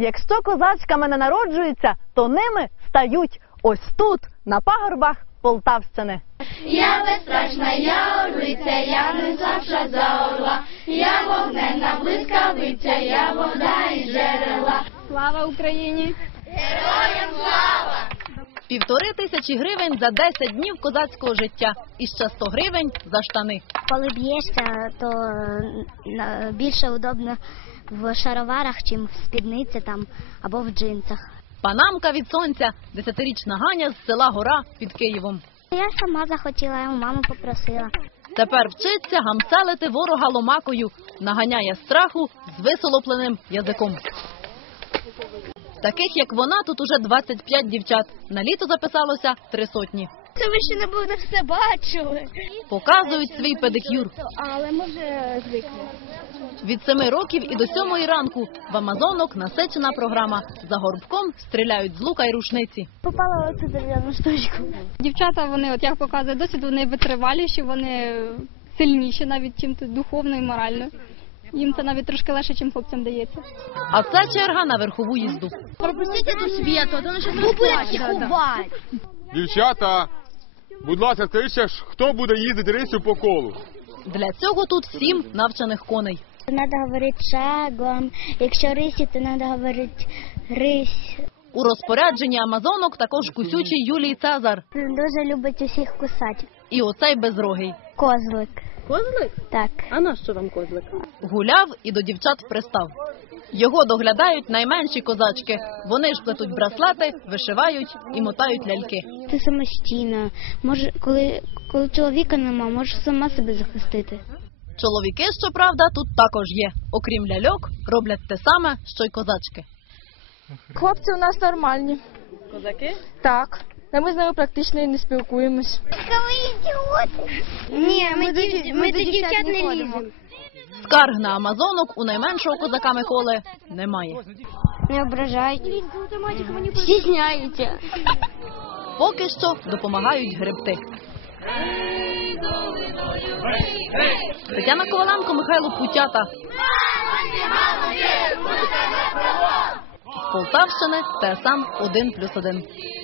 Якщо козачками не народжуються, то ними стають ось тут, на пагорбах Полтавщини. Я безстрашна, я орлиця, я не слабша за орла, я вогненна блискавиця, я вода і джерела. Слава Україні! Героям слава! Півтори тисячі гривень за 10 днів козацького життя і ще 100 гривень за штани. Коли б'єшся, то більше удобно в шароварах, чим в спідниці там або в джинсах. Панамка від сонця, десятирічна Ганя з села Гора під Києвом. Я сама захотіла, я у маму попросила. Тепер вчиться гамселити ворога ломакою, наганяє страху з висолопленим язиком. Таких, як вона, тут уже 25 дівчат. На літо записалося три сотні. Це ви ще не буде все бачили. Показують свій педикюр. Але ми вже звикли. Від семи років і до сьомої ранку в Амазонок насичена програма. За горбком стріляють з лука й рушниці. Попала оцю дерев'яну штучку. Дівчата, вони, от як показує досвід, вони витриваліші, вони сильніші навіть чим то духовно і морально. Їм це навіть трошки легше, чим хлопцям дається. А це черга на верхову їзду. Пропустіть цю світу, а то не щось розплаче. Дівчата, будь ласка, скажіть, хто буде їздити рисю по колу? Для цього тут сім навчених коней. Надо говорити шагом. Якщо рисі, то треба говорити рись. У розпорядженні Амазонок також кусючий Юлій Цезар Він дуже любить усіх кусати. і оцей безрогий. Козлик. Козлик? Так. А на що вам козлик? Гуляв і до дівчат пристав. Його доглядають найменші козачки. Вони ж плетуть браслети, вишивають і мотають ляльки. Ти самостійна. Може, коли, коли чоловіка нема, можеш сама себе захистити. Чоловіки, щоправда, тут також є. Окрім ляльок, роблять те саме, що й козачки. Хлопці у нас нормальні. Козаки? Так. Та ми з ними практично і не спілкуємось. Ні, ми, дів... ми до дівчат не ліземо. Скарг на Амазонок у найменшого козака Миколи немає. Не ображають. Стісняються. Поки що допомагають гребти. Тетяна Коваленко, Михайло Путята. З Полтавщини ТСН 1+,1.